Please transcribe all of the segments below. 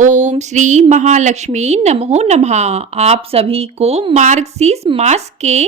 ओम श्री महालक्ष्मी नमो नमः। आप सभी को मार्गशीर्ष मास के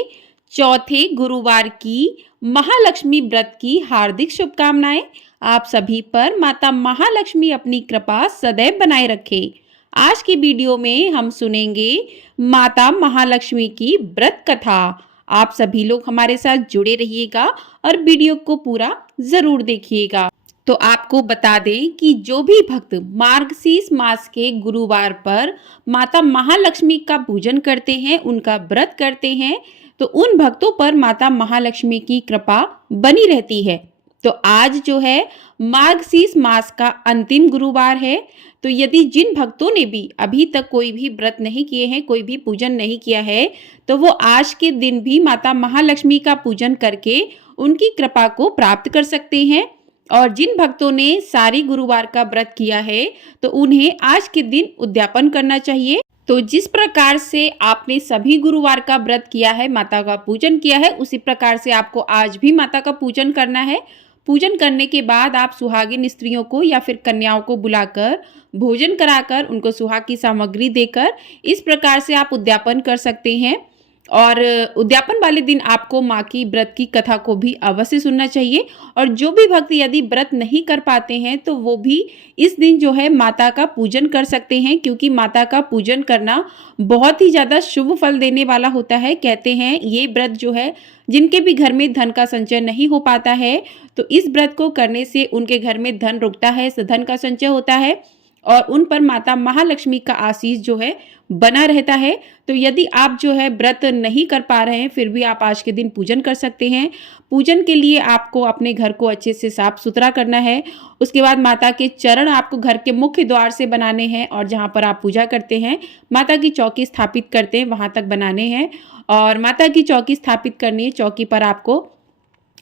चौथे गुरुवार की महालक्ष्मी व्रत की हार्दिक शुभकामनाएं। आप सभी पर माता महालक्ष्मी अपनी कृपा सदैव बनाए रखे। आज की वीडियो में हम सुनेंगे माता महालक्ष्मी की व्रत कथा। आप सभी लोग हमारे साथ जुड़े रहिएगा और वीडियो को पूरा जरूर देखिएगा। तो आपको बता दें कि जो भी भक्त मार्गशीर्ष मास के गुरुवार पर माता महालक्ष्मी का पूजन करते हैं, उनका व्रत करते हैं, तो उन भक्तों पर माता महालक्ष्मी की कृपा बनी रहती है। तो आज जो है मार्गशीर्ष मास का अंतिम गुरुवार है। तो यदि जिन भक्तों ने भी अभी तक कोई भी व्रत नहीं किए हैं, कोई भी पूजन नहीं किया है, तो वो आज के दिन भी माता महालक्ष्मी का पूजन करके उनकी कृपा को प्राप्त कर सकते हैं। और जिन भक्तों ने सारी गुरुवार का व्रत किया है, तो उन्हें आज के दिन उद्यापन करना चाहिए। तो जिस प्रकार से आपने सभी गुरुवार का व्रत किया है, माता का पूजन किया है, उसी प्रकार से आपको आज भी माता का पूजन करना है। पूजन करने के बाद आप सुहागिन स्त्रियों को या फिर कन्याओं को बुलाकर भोजन कराकर उनको सुहाग की सामग्री देकर इस प्रकार से आप उद्यापन कर सकते हैं। और उद्यापन वाले दिन आपको माँ की व्रत की कथा को भी अवश्य सुनना चाहिए। और जो भी भक्त यदि व्रत नहीं कर पाते हैं, तो वो भी इस दिन जो है माता का पूजन कर सकते हैं, क्योंकि माता का पूजन करना बहुत ही ज़्यादा शुभ फल देने वाला होता है। कहते हैं ये व्रत जो है, जिनके भी घर में धन का संचय नहीं हो पाता है, तो इस व्रत को करने से उनके घर में धन रुकता है, धन का संचय होता है और उन पर माता महालक्ष्मी का आशीष जो है बना रहता है। तो यदि आप जो है व्रत नहीं कर पा रहे हैं, फिर भी आप आज के दिन पूजन कर सकते हैं। पूजन के लिए आपको अपने घर को अच्छे से साफ सुथरा करना है। उसके बाद माता के चरण आपको घर के मुख्य द्वार से बनाने हैं और जहाँ पर आप पूजा करते हैं, माता की चौकी स्थापित करते हैं, वहाँ तक बनाने हैं। और माता की चौकी स्थापित करनी है। चौकी पर आपको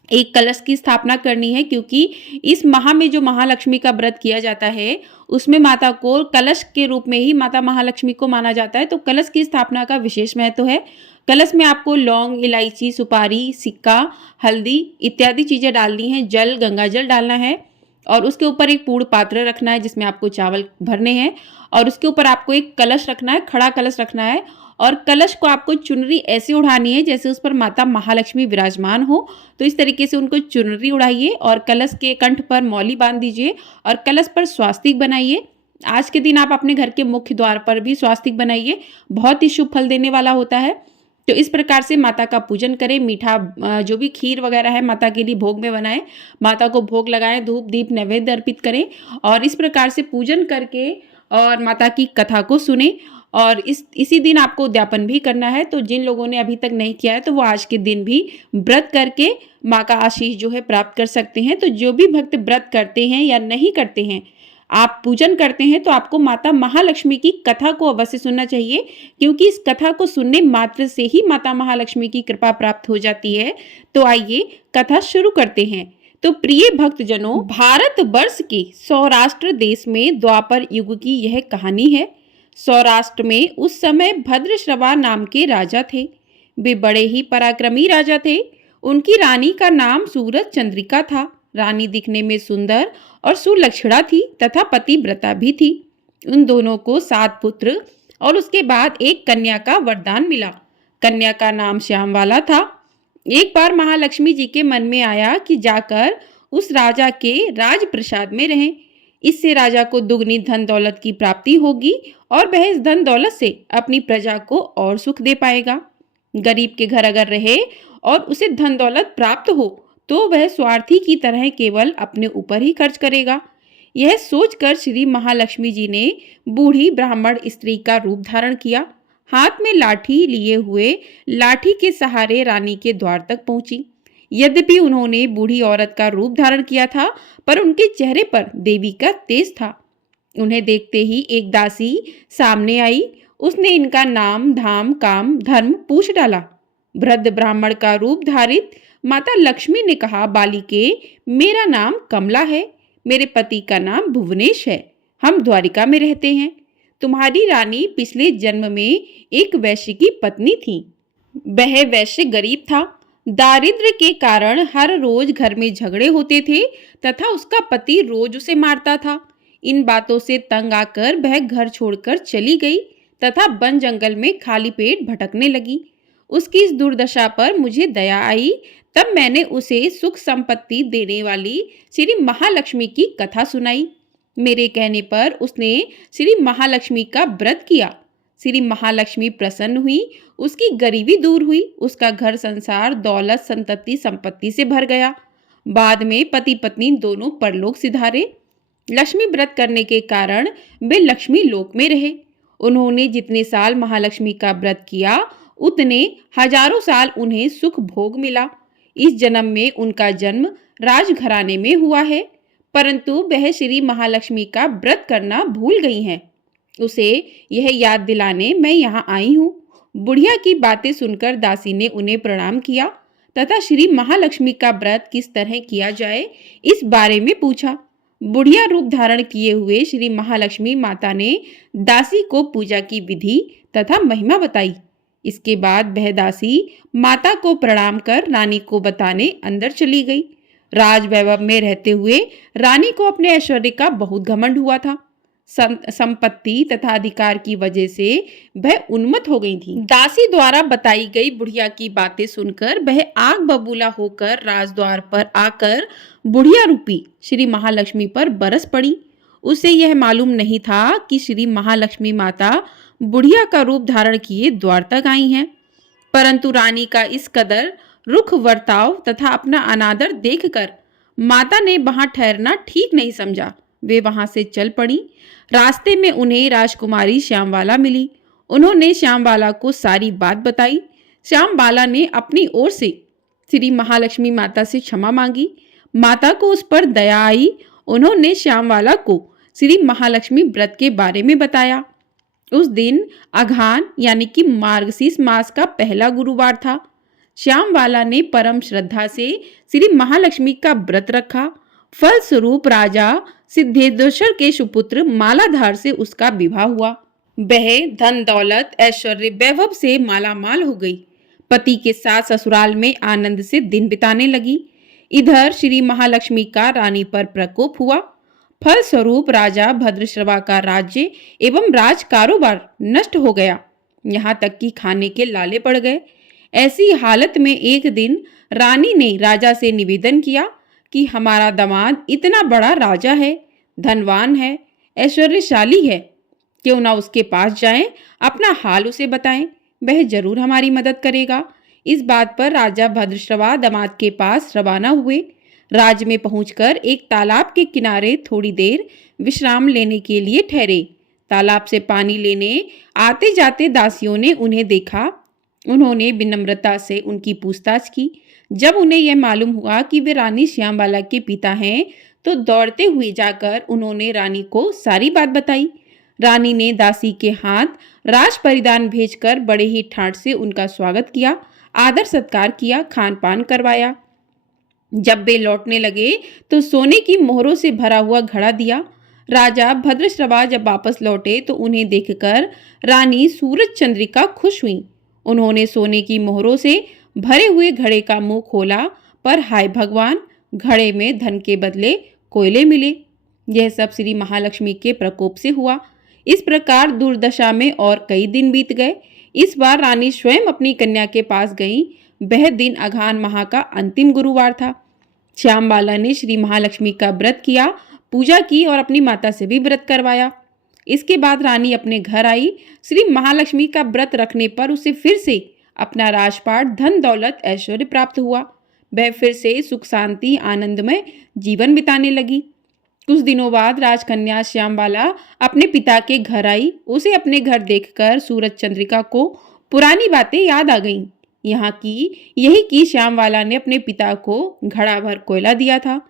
एक कलश की स्थापना करनी है, क्योंकि इस माह में जो महालक्ष्मी का व्रत किया जाता है, उसमें माता को कलश के रूप में ही माता महालक्ष्मी को माना जाता है। तो कलश की स्थापना का विशेष महत्व है। कलश में आपको लौंग, इलायची, सुपारी, सिक्का, हल्दी इत्यादि चीज़ें डालनी है। जल, गंगा जल डालना है और उसके ऊपर एक पूर्ण पात्र रखना है जिसमें आपको चावल भरने हैं। और उसके ऊपर आपको एक कलश रखना है, खड़ा कलश रखना है। और कलश को आपको चुनरी ऐसे उड़ानी है जैसे उस पर माता महालक्ष्मी विराजमान हो। तो इस तरीके से उनको चुनरी उड़ाइए और कलश के कंठ पर मौली बांध दीजिए और कलश पर स्वास्तिक बनाइए। आज के दिन आप अपने घर के मुख्य द्वार पर भी स्वास्तिक बनाइए, बहुत ही शुभ फल देने वाला होता है। तो इस प्रकार से माता का पूजन करें। मीठा जो भी खीर वगैरह है माता के लिए भोग में बनाएं, माता को भोग लगाएं, धूप दीप नैवेद्य अर्पित करें और इस प्रकार से पूजन करके और माता की कथा को सुने। और इसी दिन आपको उद्यापन भी करना है। तो जिन लोगों ने अभी तक नहीं किया है, तो वो आज के दिन भी व्रत करके माँ का आशीष जो है प्राप्त कर सकते हैं। तो जो भी भक्त व्रत करते हैं या नहीं करते हैं, आप पूजन करते हैं, तो आपको माता महालक्ष्मी की कथा को अवश्य सुनना चाहिए, क्योंकि इस कथा को सुनने मात्र से ही माता महालक्ष्मी की कृपा प्राप्त हो जाती है। तो आइए कथा शुरू करते हैं। तो प्रिय भक्तजनों, भारतवर्ष के सौराष्ट्र देश में द्वापर युग की यह कहानी है। सौराष्ट्र में उस समय भद्रश्रवा नाम के राजा थे। वे बड़े ही पराक्रमी राजा थे। उनकी रानी का नाम सूरज चंद्रिका था। रानी दिखने में सुंदर और सुलक्षणा थी तथा पतिव्रता भी थी। उन दोनों को 7 पुत्र और उसके बाद एक कन्या का वरदान मिला। कन्या का नाम श्यामवाला था। एक बार महालक्ष्मी जी के मन में आया कि जाकर उस राजा के राजप्रसाद में रहें। इससे राजा को दुगनी धन दौलत की प्राप्ति होगी और वह इस धन दौलत से अपनी प्रजा को और सुख दे पाएगा। गरीब के घर अगर रहे और उसे धन दौलत प्राप्त हो, तो वह स्वार्थी की तरह केवल अपने ऊपर ही खर्च करेगा। यह सोचकर श्री महालक्ष्मी जी ने बूढ़ी ब्राह्मण स्त्री का रूप धारण किया। हाथ में लाठी लिए हुए लाठी के सहारे रानी के द्वार तक पहुंची। यद्यपि उन्होंने बूढ़ी औरत का रूप धारण किया था, पर उनके चेहरे पर देवी का तेज था। उन्हें देखते ही एक दासी सामने आई। उसने इनका नाम, धाम, काम, धर्म पूछ डाला। वृद्ध ब्राह्मण का रूप धारित माता लक्ष्मी ने कहा, बालिके, मेरा नाम कमला है। मेरे पति का नाम भुवनेश है। हम द्वारिका में रहते हैं। तुम्हारी रानी पिछले जन्म में एक वैश्य की पत्नी थी। वह वैश्य गरीब था। दारिद्र्य के कारण हर रोज घर में झगड़े होते थे तथा उसका पति रोज उसे मारता था। इन बातों से तंग आकर वह घर छोड़कर चली गई तथा वन जंगल में खाली पेट भटकने लगी। उसकी इस दुर्दशा पर मुझे दया आई। तब मैंने उसे सुख संपत्ति देने वाली श्री महालक्ष्मी की कथा सुनाई। मेरे कहने पर उसने श्री महालक्ष्मी का व्रत किया। श्री महालक्ष्मी प्रसन्न हुई, उसकी गरीबी दूर हुई, उसका घर संसार दौलत संतति संपत्ति से भर गया। बाद में पति पत्नी दोनों परलोक सिधारे। लक्ष्मी व्रत करने के कारण वे लक्ष्मी लोक में रहे। उन्होंने जितने साल महालक्ष्मी का व्रत किया उतने हजारों साल उन्हें सुख भोग मिला। इस जन्म में उनका जन्म राजघराने में हुआ है, परंतु वह श्री महालक्ष्मी का व्रत करना भूल गई हैं। उसे यह याद दिलाने मैं यहाँ आई हूँ। बुढ़िया की बातें सुनकर दासी ने उन्हें प्रणाम किया तथा श्री महालक्ष्मी का व्रत किस तरह किया जाए इस बारे में पूछा। बुढ़िया रूप धारण किए हुए श्री महालक्ष्मी माता ने दासी को पूजा की विधि तथा महिमा बताई। इसके बाद वह दासी माता को प्रणाम कर रानी को बताने अंदर चली गई। राज वैभव में रहते हुए रानी को अपने ऐश्वर्य का बहुत घमंड हुआ था। संपत्ति तथा अधिकार की वजह से वह उन्मत्त हो गई थी। दासी द्वारा बताई गई बुढ़िया की बातें सुनकर वह आग बबूला होकर राजद्वार पर आकर बुढ़िया रूपी श्री महालक्ष्मी पर बरस पड़ी। उसे यह मालूम नहीं था कि श्री महालक्ष्मी माता बुढ़िया का रूप धारण किए द्वार तक आई हैं। परंतु रानी का इस कदर रुख वर्ताव तथा अपना अनादर देखकर माता ने वहां ठहरना ठीक नहीं समझा। वे वहां से चल पड़ी। रास्ते में उन्हें राजकुमारी श्यामवाला मिली। उन्होंने श्यामवाला को सारी बात बताई। श्यामवाला ने अपनी ओर से श्री महालक्ष्मी माता से क्षमा मांगी। माता को उस पर दया आई। उन्होंने श्यामवाला को श्री महालक्ष्मी व्रत के बारे में बताया। उस दिन अघान यानी कि मार्गशीर्ष मास का पहला गुरुवार था। श्यामवाला ने परम श्रद्धा से श्री महालक्ष्मी का व्रत रखा। फलस्वरूप राजा सिद्धेश्वर के सुपुत्र मालाधार से उसका विवाह हुआ। वह धन दौलत ऐश्वर्य वैभव से मालामाल हो गई। पति के साथ ससुराल में आनंद से दिन बिताने लगी। इधर श्री महालक्ष्मी का रानी पर प्रकोप हुआ। फलस्वरूप राजा भद्रश्रवा का राज्य एवं राज कारोबार नष्ट हो गया। यहाँ तक कि खाने के लाले पड़ गए। ऐसी हालत में एक दिन रानी ने राजा से निवेदन किया कि हमारा दामाद इतना बड़ा राजा है, धनवान है, ऐश्वर्यशाली है, क्यों ना उसके पास जाएं, अपना हाल उसे बताएं, वह जरूर हमारी मदद करेगा। इस बात पर राजा भद्रश्रवा दामाद के पास रवाना हुए। राज में पहुंचकर एक तालाब के किनारे थोड़ी देर विश्राम लेने के लिए ठहरे। तालाब से पानी लेने आते जाते दासियों ने उन्हें देखा। उन्होंने विनम्रता से उनकी पूछताछ की। जब उन्हें यह मालूम हुआ कि वे रानी श्यामवाला के पिता हैं, तो दौड़ते हुए जाकर उन्होंने रानी को सारी बात बताई। रानी ने दासी के हाथ राज परिधान भेजकर बड़े ही ठाट से उनका स्वागत किया, आदर सत्कार किया, खान पान करवाया। जब वे लौटने लगे तो सोने की मोहरों से भरा हुआ घड़ा दिया। राजा भद्रश्रवा जब वापस लौटे तो उन्हें देखकर रानी सूरज चंद्रिका खुश हुई। उन्होंने सोने की मोहरों से भरे हुए घड़े का मुंह खोला, पर हाय भगवान, घड़े में धन के बदले कोयले मिले। यह सब श्री महालक्ष्मी के प्रकोप से हुआ। इस प्रकार दुर्दशा में और कई दिन बीत गए। इस बार रानी स्वयं अपनी कन्या के पास गई। वह दिन अघान माह का अंतिम गुरुवार था। श्यामवाला ने श्री महालक्ष्मी का व्रत किया, पूजा की और अपनी माता से भी व्रत करवाया। इसके बाद रानी अपने घर आई। श्री महालक्ष्मी का व्रत रखने पर उसे फिर से अपना राजपाट, धन दौलत, ऐश्वर्य प्राप्त हुआ। वह फिर से सुख शांति आनंदमय जीवन बिताने लगी। कुछ दिनों बाद राजकन्या श्यामवाला अपने पिता के घर आई। उसे अपने घर देखकर सूरज चंद्रिका को पुरानी बातें याद आ गईं। यहाँ की यही कि श्यामवाला ने अपने पिता को घड़ा भर कोयला दिया था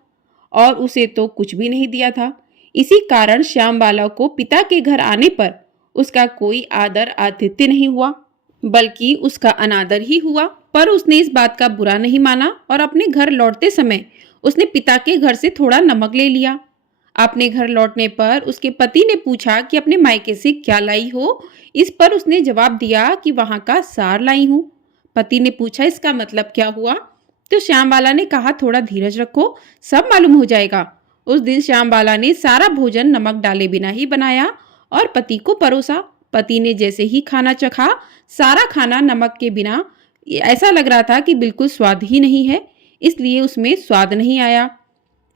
और उसे तो कुछ भी नहीं दिया था। इसी कारण श्यामवाला को पिता के घर आने पर उसका कोई आदर आतिथ्य नहीं हुआ, बल्कि उसका अनादर ही हुआ। पर उसने इस बात का बुरा नहीं माना और अपने घर लौटते समय उसने पिता के घर से थोड़ा नमक ले लिया। अपने घर लौटने पर उसके पति ने पूछा कि अपने मायके से क्या लाई हो। इस पर उसने जवाब दिया कि वहां का सार लाई हूँ। पति ने पूछा इसका मतलब क्या हुआ, तो श्यामवाला ने कहा थोड़ा धीरज रखो, सब मालूम हो जाएगा। उस दिन श्यामबाला ने सारा भोजन नमक डाले बिना ही बनाया और पति को परोसा। पति ने जैसे ही खाना चखा, सारा खाना नमक के बिना ऐसा लग रहा था कि बिल्कुल स्वाद ही नहीं है, इसलिए उसमें स्वाद नहीं आया।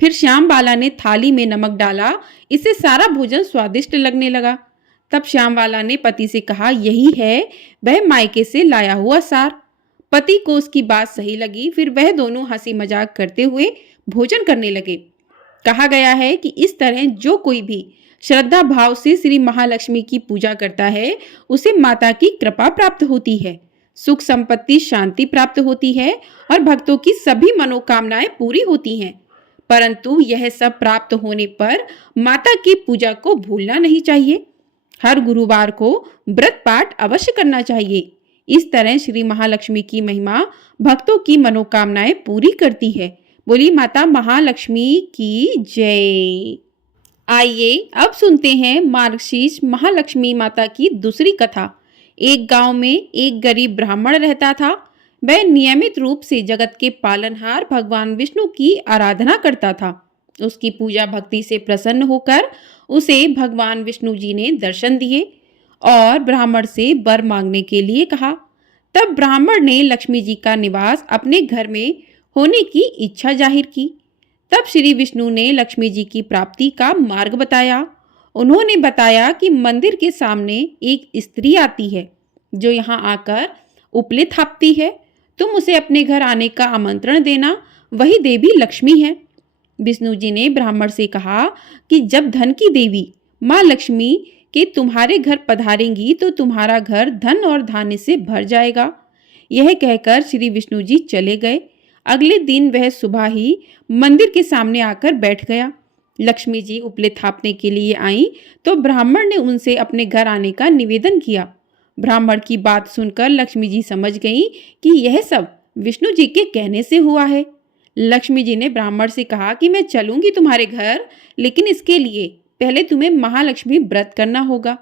फिर श्यामबाला ने थाली में नमक डाला, इससे सारा भोजन स्वादिष्ट लगने लगा। तब श्यामबाला ने पति से कहा, यही है वह मायके से लाया हुआ सार। पति को उसकी बात सही लगी। फिर वह दोनों हंसी मजाक करते हुए भोजन करने लगे। कहा गया है कि इस तरह जो कोई भी श्रद्धा भाव से श्री महालक्ष्मी की पूजा करता है, उसे माता की कृपा प्राप्त होती है, सुख संपत्ति शांति प्राप्त होती है और भक्तों की सभी मनोकामनाएं पूरी होती हैं। परंतु यह सब प्राप्त होने पर माता की पूजा को भूलना नहीं चाहिए। हर गुरुवार को व्रत पाठ अवश्य करना चाहिए। इस तरह श्री महालक्ष्मी की महिमा भक्तों की मनोकामनाएं पूरी करती है। बोली माता महालक्ष्मी की जय। आइए अब सुनते हैं मार्गशीर्ष महालक्ष्मी माता की दूसरी कथा। एक गांव में एक गरीब ब्राह्मण रहता था। वह नियमित रूप से जगत के पालनहार भगवान विष्णु की आराधना करता था। उसकी पूजा भक्ति से प्रसन्न होकर उसे भगवान विष्णु जी ने दर्शन दिए और ब्राह्मण से वर मांगने के लिए कहा। तब ब्राह्मण ने लक्ष्मी जी का निवास अपने घर में होने की इच्छा जाहिर की। तब श्री विष्णु ने लक्ष्मी जी की प्राप्ति का मार्ग बताया। उन्होंने बताया कि मंदिर के सामने एक स्त्री आती है जो यहाँ आकर उपले थापती है। तुम उसे अपने घर आने का आमंत्रण देना, वही देवी लक्ष्मी है। विष्णु जी ने ब्राह्मण से कहा कि जब धन की देवी माँ लक्ष्मी के तुम्हारे घर पधारेंगी तो तुम्हारा घर धन और धान्य से भर जाएगा। यह कहकर श्री विष्णु जी चले गए। अगले दिन वह सुबह ही मंदिर के सामने आकर बैठ गया। लक्ष्मी जी उपले थापने के लिए आई तो ब्राह्मण ने उनसे अपने घर आने का निवेदन किया। ब्राह्मण की बात सुनकर लक्ष्मी जी समझ गई कि यह सब विष्णु जी के कहने से हुआ है। लक्ष्मी जी ने ब्राह्मण से कहा कि मैं चलूंगी तुम्हारे घर, लेकिन इसके लिए पहले तुम्हें महालक्ष्मी व्रत करना होगा।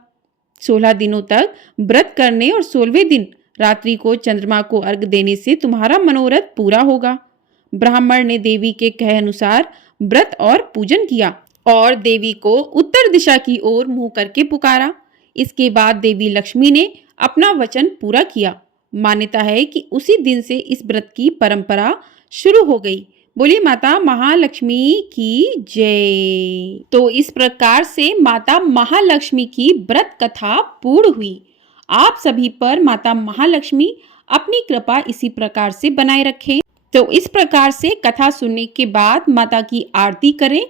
16 दिनों तक व्रत करने और 16वें दिन रात्रि को चंद्रमा को अर्घ देने से तुम्हारा मनोरथ पूरा होगा। ब्राह्मण ने देवी के कहे अनुसार व्रत और पूजन किया और देवी को उत्तर दिशा की ओर मुंह करके पुकारा। इसके बाद देवी लक्ष्मी ने अपना वचन पूरा किया। मान्यता है कि उसी दिन से इस व्रत की परंपरा शुरू हो गई। बोली माता महालक्ष्मी की जय। तो इस प्रकार से माता महालक्ष्मी की व्रत कथा पूर्ण हुई। आप सभी पर माता महालक्ष्मी अपनी कृपा इसी प्रकार से बनाए रखें। तो इस प्रकार से कथा सुनने के बाद माता की आरती करें।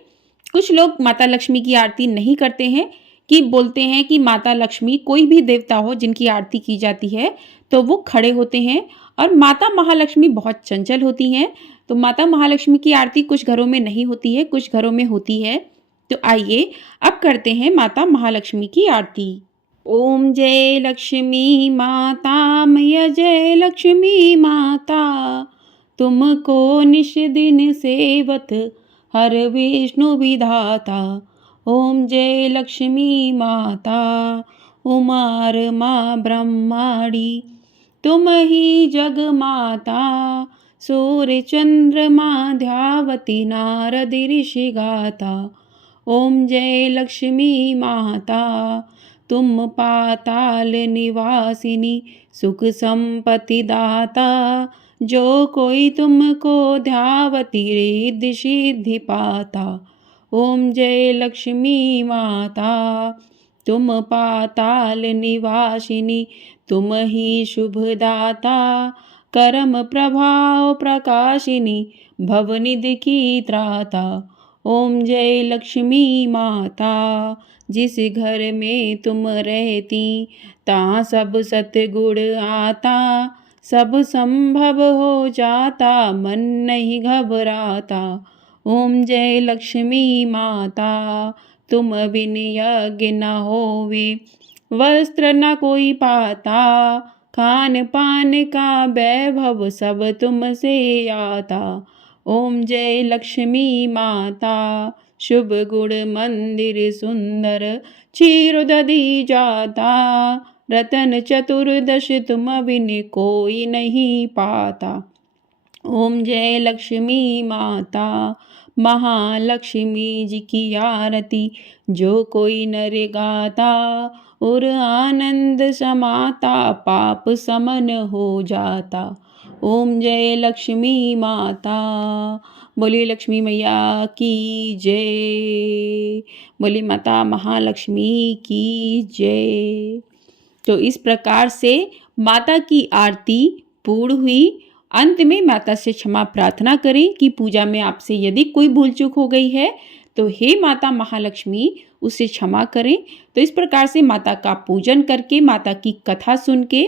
कुछ लोग माता लक्ष्मी की आरती नहीं करते हैं, कि बोलते हैं कि माता लक्ष्मी कोई भी देवता हो जिनकी आरती की जाती है तो वो खड़े होते हैं, और माता महालक्ष्मी बहुत चंचल होती हैं। तो माता महालक्ष्मी की आरती कुछ घरों में नहीं होती है, कुछ घरों में होती है। तो आइए अब करते हैं माता महालक्ष्मी की आरती। ओम जय लक्ष्मी माता, मैया जय लक्ष्मी माता, तुमको निश दिन सेवत हर विष्णु विधाता। ओम जय लक्ष्मी माता, उमार माँ ब्रह्माणी, तुम ही जग माता, सूर्य चंद्रमा ध्यावती नारद ऋषि गाता। ओम जय लक्ष्मी माता, तुम पाताल निवासिनी, सुख संपत्ति दाता, जो कोई तुमको ध्यावती रिद्धि सिद्धि पाता। ओम जय लक्ष्मी माता, तुम पाताल निवासिनी, तुम ही शुभदाता, कर्म प्रभाव प्रकाशिनी, भवनिधि की त्राता। ओम जय लक्ष्मी माता, जिस घर में तुम रहती ता सब सतगुण आता, सब संभव हो जाता, मन नहीं घबराता। ओम जय लक्ष्मी माता, तुम बिन यज्ञ न होवे, वस्त्र न कोई पाता, खान पान का वैभव सब तुमसे आता। ओम जय लक्ष्मी माता, शुभ गुण मंदिर सुंदर, क्षीर दधी जाता, रतन चतुर्दश तुम बिन कोई नहीं पाता। ओम जय लक्ष्मी माता, महालक्ष्मी जी की आरती जो कोई नर गाता और आनंद समाता पाप समन हो जाता। ओम जय लक्ष्मी माता। बोलिए लक्ष्मी मैया की जय। बोलिए माता महालक्ष्मी की जय। तो इस प्रकार से माता की आरती पूर्ण हुई। अंत में माता से क्षमा प्रार्थना करें कि पूजा में आपसे यदि कोई भूल चूक हो गई है तो हे माता महालक्ष्मी उसे क्षमा करें। तो इस प्रकार से माता का पूजन करके, माता की कथा सुन के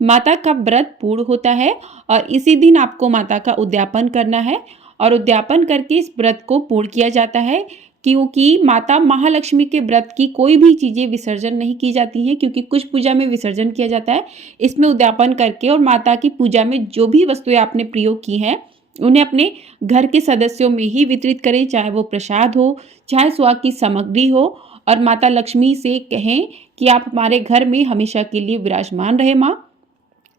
माता का व्रत पूर्ण होता है और इसी दिन आपको माता का उद्यापन करना है और उद्यापन करके इस व्रत को पूर्ण किया जाता है, क्योंकि माता महालक्ष्मी के व्रत की कोई भी चीज़ें विसर्जन नहीं की जाती हैं, क्योंकि कुछ पूजा में विसर्जन किया जाता है। इसमें उद्यापन करके और माता की पूजा में जो भी वस्तुएं आपने प्रयोग की हैं उन्हें अपने घर के सदस्यों में ही वितरित करें, चाहे वो प्रसाद हो, चाहे सुहाग की सामग्री हो। और माता लक्ष्मी से कहें कि आप हमारे घर में हमेशा के लिए विराजमान रहे माँ,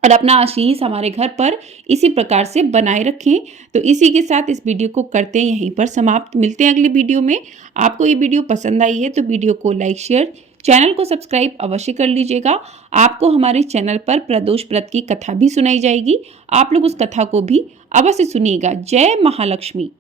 और अपना आशीष हमारे घर पर इसी प्रकार से बनाए रखें। तो इसी के साथ इस वीडियो को करते हैं यहीं पर समाप्त। मिलते हैं अगले वीडियो में। आपको ये वीडियो पसंद आई है तो वीडियो को लाइक, शेयर, चैनल को सब्सक्राइब अवश्य कर लीजिएगा। आपको हमारे चैनल पर प्रदोष व्रत की कथा भी सुनाई जाएगी, आप लोग उस कथा को भी अवश्य सुनिएगा। जय महालक्ष्मी।